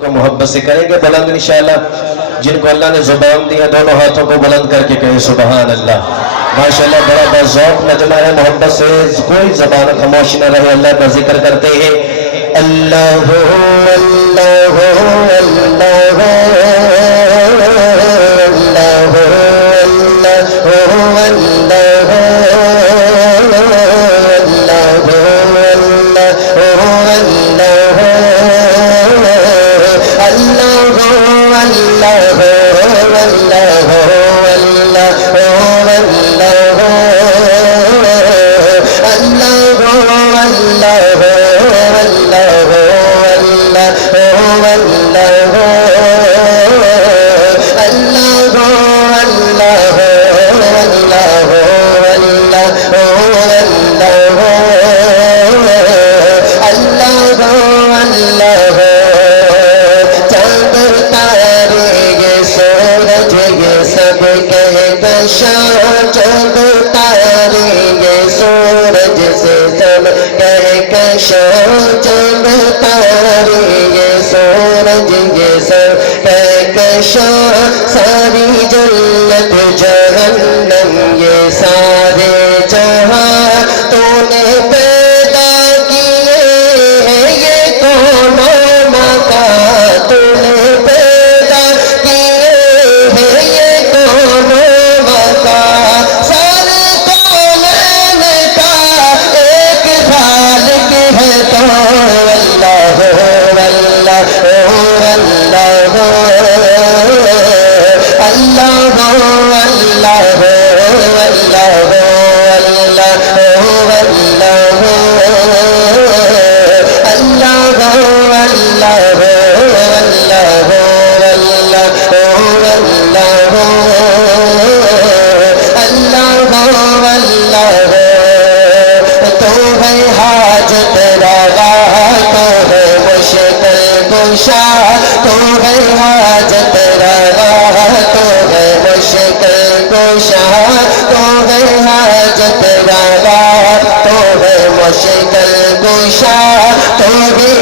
کو محبت سے کریں گے بلند انشاءاللہ. جن کو اللہ نے زبان دیا دونوں ہاتھوں کو بلند کر کے کہیں سبحان اللہ. ماشاءاللہ بڑا باذوق مجمع ہے. محبت سے کوئی زبان خاموش نہ رہے. اللہ کا ذکر کرتے ہیں. اللہ اللہ اللہ ساری جنت جہنم یہ سارے جہاں تو نے پیدا کیے ہیں. یہ دونوں مکان تو نے پیدا کیے ہیں. یہ دونوں مکان سارے کونین کا ایک خالق ہے تو اللہ اللہ تو ہے حاجت روا تو ہے مشکل کشا تو ہے حاجت روا تو ہے مشکل کشا تو بھی